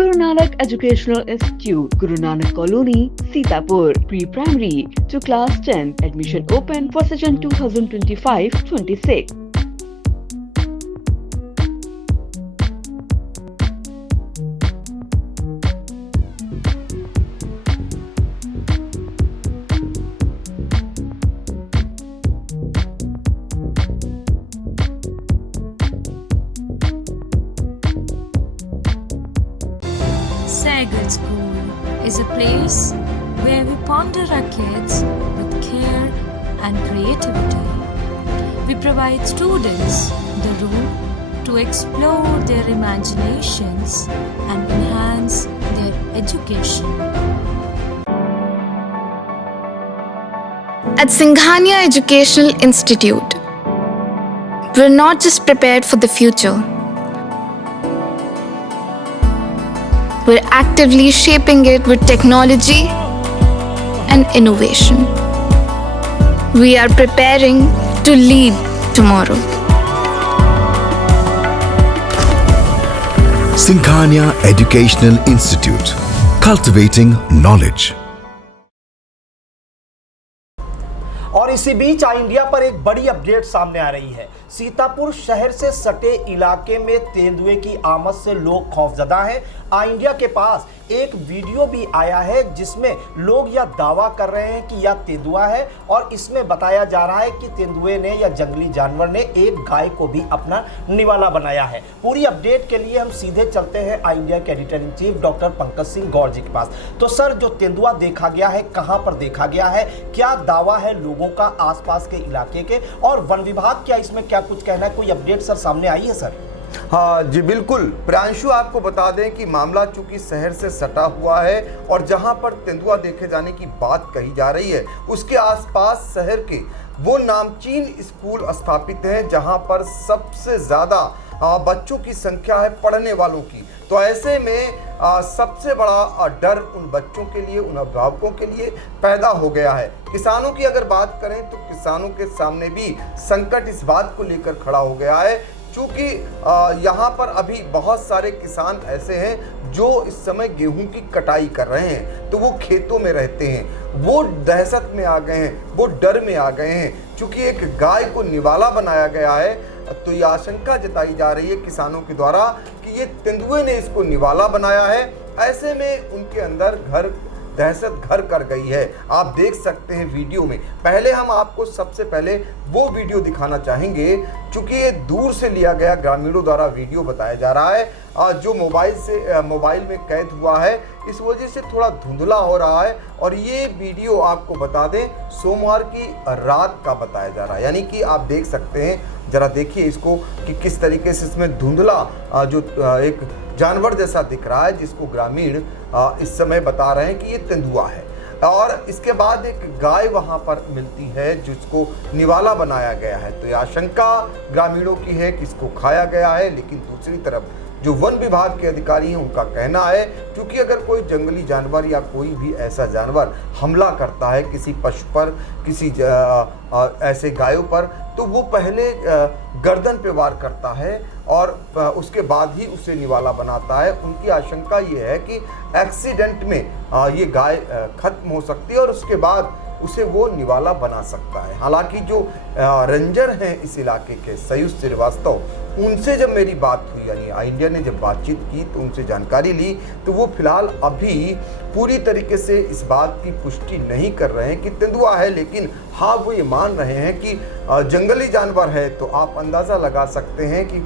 Guru Nanak Educational Institute, Guru Nanak Colony, Sitapur, Pre-Primary to Class 10. Admission open for session 2025-26. Sagar School is a place where we ponder our kids with care and creativity. We provide students the room to explore their imaginations and enhance their education. At Singhania Educational Institute, we're not just prepared for the future, we're actively shaping it with technology and innovation. We are preparing to lead tomorrow. Singhania Educational Institute, cultivating knowledge. और इसी बीच आई India पर एक बड़ी update सामने आ रही है। सीतापुर शहर से सटे इलाके में तेंदुए की आमद से लोग खौफजदा हैं। आई इंडिया के पास एक वीडियो भी आया है जिसमें लोग यह दावा कर रहे हैं कि यह तेंदुआ है और इसमें बताया जा रहा है कि तेंदुए ने या जंगली जानवर ने एक गाय को भी अपना निवाला बनाया है। पूरी अपडेट के लिए हम सीधे चलते हैं आई इंडिया के editor in chief doctor Pankaj Singh Gaur ji के पास। तो सर, जो तेंदुआ देखा गया है कहां पर देखा गया है, क्या दावा है लोगों का आसपास के इलाके के, और वन विभाग क्या इसमें क्या कुछ कहना है? कोई अपडेट सर सामने आई है सर? हाँ जी बिल्कुल प्रियांशु, आपको बता दें कि मामला चूंकि शहर से सटा हुआ है और जहां पर तेंदुआ देखे जाने की बात कही जा रही है उसके आसपास शहर के वो नामचीन स्कूल स्थापित हैं जहां पर सबसे ज़्यादा बच्चों की संख्या है पढ़ने वालों की। तो ऐसे में सबसे बड़ा डर उन बच्चों के लिए, उन अभिभावकों के लिए पैदा हो गया है। किसानों की अगर बात करें तो किसानों के सामने भी संकट इस बात को लेकर खड़ा हो गया है क्योंकि यहाँ पर अभी बहुत सारे किसान ऐसे हैं जो इस समय गेहूं की कटाई कर रहे हैं, तो वो खेतों में रहते हैं, वो दहशत में आ गए हैं, वो डर में आ गए हैं। क्योंकि एक गाय को निवाला बनाया गया है तो ये आशंका जताई जा रही है किसानों के द्वारा कि ये तेंदुए ने इसको निवाला बनाया है। ऐसे में उनके अंदर दहशत घर कर गई है। आप देख सकते हैं वीडियो में। पहले हम आपको सबसे पहले वो वीडियो दिखाना चाहेंगे क्योंकि ये दूर से लिया गया ग्रामीणों द्वारा वीडियो बताया जा रहा है जो मोबाइल में कैद हुआ है, इस वजह से थोड़ा धुंधला हो रहा है। और ये वीडियो आपको बता दें सोमवार की रात का बताया जा रहा है, यानी कि आप देख सकते हैं, जरा देखिए इसको कि किस तरीके से इसमें धुंधला जो एक जानवर जैसा दिख रहा है जिसको ग्रामीण इस समय बता रहे हैं कि ये तेंदुआ है। और इसके बाद एक गाय वहां पर मिलती है जिसको निवाला बनाया गया है। तो ये आशंका ग्रामीणों की है कि इसको खाया गया है। लेकिन दूसरी तरफ जो वन विभाग के अधिकारी हैं उनका कहना है क्योंकि अगर कोई जंगली जानवर या कोई भी ऐसा जानवर हमला करता है किसी पशु पर, किसी ऐसे गायों पर, तो वो पहले गर्दन पे वार करता है और उसके बाद ही उसे निवाला बनाता है। उनकी आशंका ये है कि एक्सीडेंट में ये गाय खत्म हो सकती है और उसके बाद उसे वो निवाला बना सकता है। हालांकि जो रेंजर हैं इस इलाके के सयुज श्रीवास्तव, उनसे जब मेरी बात हुई, यानी आई इंडिया ने जब बातचीत की तो उनसे जानकारी ली, तो वो फिलहाल अभी पूरी तरीके से इस बात की पुष्टि नहीं कर रहे हैं कि तेंदुआ है। लेकिन हाँ, वो ये मान रहे हैं कि जंगली जानवर है। तो आप अंदाज़ा लगा सकते हैं कि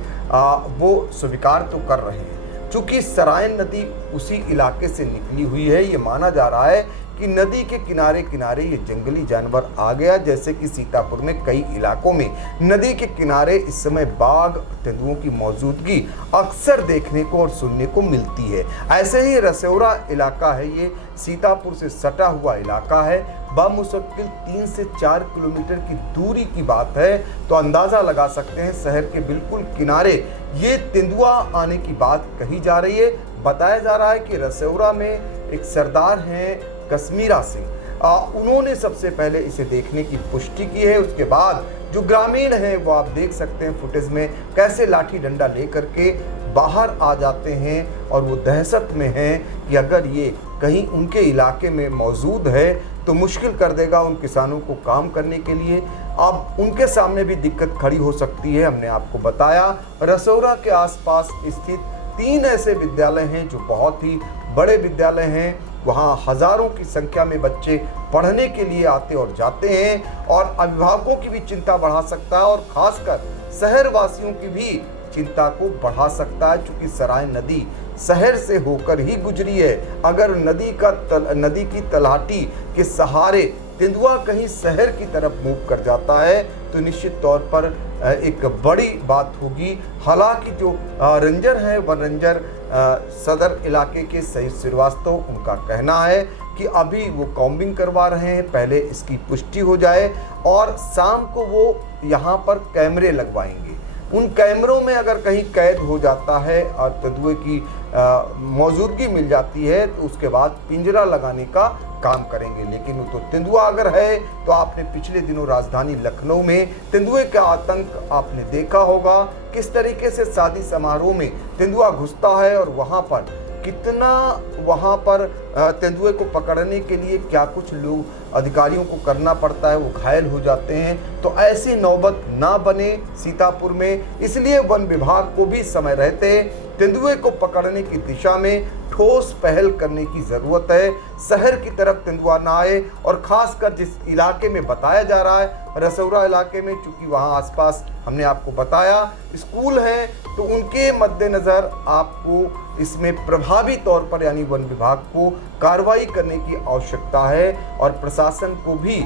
वो स्वीकार तो कर रहे हैं। चूँकि सरायन नदी उसी इलाके से निकली हुई है, ये माना जा रहा है कि नदी के किनारे किनारे ये जंगली जानवर आ गया। जैसे कि सीतापुर में कई इलाकों में नदी के किनारे इस समय बाघ, तेंदुओं की मौजूदगी अक्सर देखने को और सुनने को मिलती है। ऐसे ही रसेौरा इलाका है, ये सीतापुर से सटा हुआ इलाका है। बामुश्किल 3 से 4 किलोमीटर की दूरी की बात है। तो अंदाज़ा लगा सकते हैं शहर के बिल्कुल किनारे ये तेंदुआ आने की बात कही जा रही है। बताया जा रहा है कि रसेौरा में एक सरदार हैं कश्मीरा सिंह, उन्होंने सबसे पहले इसे देखने की पुष्टि की है। उसके बाद जो ग्रामीण हैं वो आप देख सकते हैं फुटेज में कैसे लाठी डंडा लेकर के बाहर आ जाते हैं और वो दहशत में हैं कि अगर ये कहीं उनके इलाके में मौजूद है तो मुश्किल कर देगा उन किसानों को काम करने के लिए। अब उनके सामने भी दिक्कत खड़ी हो सकती है। हमने आपको बताया रसौरा के आसपास स्थित 3 ऐसे विद्यालय हैं जो बहुत ही बड़े विद्यालय हैं। वहाँ हज़ारों की संख्या में बच्चे पढ़ने के लिए आते और जाते हैं और अभिभावकों की भी चिंता बढ़ा सकता है और ख़ासकर शहर वासियों की भी चिंता को बढ़ा सकता है, क्योंकि सराय नदी शहर से होकर ही गुजरी है। अगर नदी की तलहटी के सहारे तेंदुआ कहीं शहर की तरफ मूव कर जाता है तो निश्चित तौर पर एक बड़ी बात होगी। हालांकि जो रेंजर हैं वन रेंजर सदर इलाके के सईद श्रीवास्तव, उनका कहना है कि अभी वो कॉम्बिंग करवा रहे हैं, पहले इसकी पुष्टि हो जाए और शाम को वो यहाँ पर कैमरे लगवाएंगे। उन कैमरों में अगर कहीं कैद हो जाता है और तेंदुए की मौजूदगी मिल जाती है तो उसके बाद पिंजरा लगाने का काम करेंगे। लेकिन वो तो तेंदुआ अगर है तो आपने पिछले दिनों राजधानी लखनऊ में तेंदुए का आतंक आपने देखा होगा, किस तरीके से शादी समारोह में तेंदुआ घुसता है और वहाँ पर कितना तेंदुए को पकड़ने के लिए क्या कुछ लोग अधिकारियों को करना पड़ता है, वो घायल हो जाते हैं। तो ऐसी नौबत ना बने सीतापुर में, इसलिए वन विभाग को भी समय रहते तेंदुए को पकड़ने की दिशा में ठोस पहल करने की ज़रूरत है। शहर की तरफ तेंदुआ ना आए और ख़ासकर जिस इलाके में बताया जा रहा है रसौरा इलाके में, चूँकि वहाँ आसपास हमने आपको बताया स्कूल हैं, तो उनके मद्देनज़र आपको इसमें प्रभावी तौर पर यानी वन विभाग को कार्रवाई करने की आवश्यकता है और प्रशासन को भी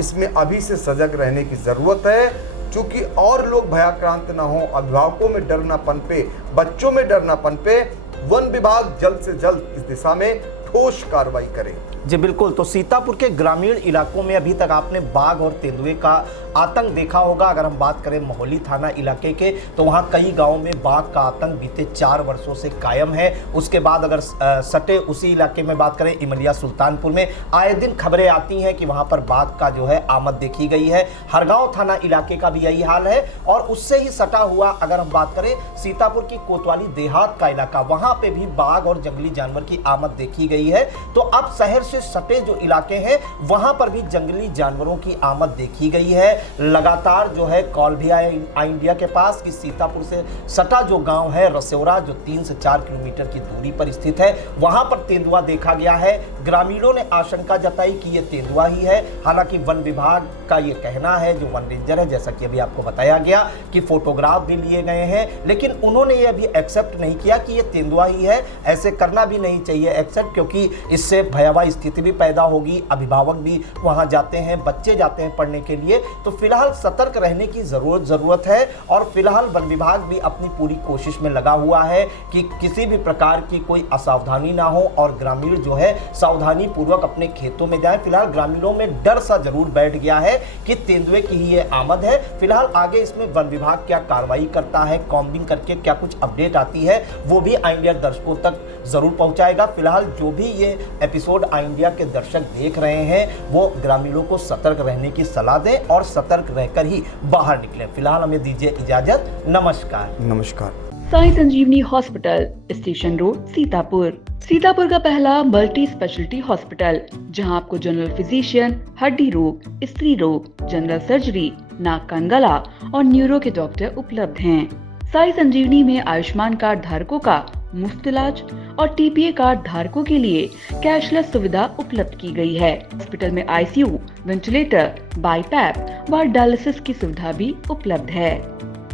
इसमें अभी से सजग रहने की ज़रूरत है, चूँकि और लोग भयाक्रांत ना हो, अभिभावकों में डर ना पनपे, बच्चों में डर ना पनपे। वन विभाग जल्द से जल्द इस दिशा में ठोस कार्रवाई करे। जी बिल्कुल। तो सीतापुर के ग्रामीण इलाकों में अभी तक आपने बाघ और तेंदुए का आतंक देखा होगा। अगर हम बात करें मोहाली थाना इलाके के तो वहाँ कई गांवों में बाघ का आतंक बीते 4 वर्षों से कायम है। उसके बाद अगर सटे उसी इलाके में बात करें इमलिया सुल्तानपुर में आए दिन खबरें आती हैं कि वहाँ पर बाघ का जो है आमद देखी गई है। हरगांव थाना इलाके का भी यही हाल है और उससे ही सटा हुआ अगर हम बात करें सीतापुर की कोतवाली देहात का इलाका, वहाँ पे भी बाघ और जंगली जानवर की आमद देखी गई है। तो अब शहर से सटे जो इलाके हैं वहां पर भी जंगली जानवरों की आमद देखी गई है। लगातार जो है कॉल भी आया इंडिया के पास कि सीतापुर से सटा जो गांव है रसौरा, जो 3 से 4 किलोमीटर की दूरी पर स्थित है, वहां पर तेंदुआ देखा गया है। ग्रामीणों ने आशंका जताई कि यह तेंदुआ ही है। हालांकि वन विभाग का यह कहना है, जो वन रेंजर है, जैसा कि अभी आपको बताया गया कि फोटोग्राफ भी लिए गए हैं, लेकिन उन्होंने यह भी एक्सेप्ट नहीं किया कि यह तेंदुआ ही है। ऐसे करना भी नहीं चाहिए एक्सेप्ट, क्योंकि इससे भयावह स्थिति भी पैदा होगी। अभिभावक भी वहां जाते हैं, बच्चे जाते हैं पढ़ने के लिए। तो फिलहाल सतर्क रहने की जरूरत है और फिलहाल वन विभाग भी अपनी पूरी कोशिश में लगा हुआ है कि किसी भी प्रकार की कोई असावधानी ना हो और ग्रामीण जो है सावधानी पूर्वक अपने खेतों में जाए। फिलहाल ग्रामीणों में डर सा जरूर बैठ गया है कि तेंदुए की ही ये आमद है। फिलहाल आगे इसमें वन विभाग क्या कार्रवाई करता है, कॉम्बिंग करके क्या कुछ अपडेट आती है, वो भी आई इंडिया दर्शकों तक जरूर पहुंचाएगा। फिलहाल जो भी ये एपिसोड आई इंडिया के दर्शक देख रहे हैं वो ग्रामीणों को सतर्क रहने की सलाह दें और सतर्क रहकर ही बाहर निकलें। फिलहाल हमें दीजिए इजाजत। नमस्कार। नमस्कार। Sai Sanjeevani hospital, station road, Sitapur. Sitapur का पहला मल्टी स्पेशलिटी हॉस्पिटल, जहां आपको जनरल फिजिशियन, हड्डी रोग, स्त्री रोग, जनरल सर्जरी, नाक कान गला और न्यूरो के डॉक्टर उपलब्ध हैं। साई संजीवनी में आयुष्मान कार्ड धारकों का मुफ्त इलाज और टीपीए कार्ड धारकों के लिए कैशलेस सुविधा उपलब्ध की गई है। हॉस्पिटल में आईसीयू, वेंटिलेटर, बाईपैप व डायलिसिस की सुविधा भी उपलब्ध है।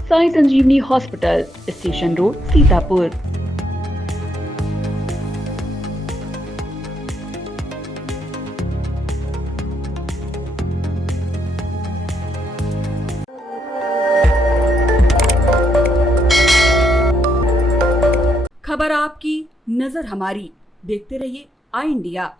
Sai Sanjeevani hospital, station road, Sitapur. खबर आपकी, नजर हमारी। देखते रहिए आई इंडिया।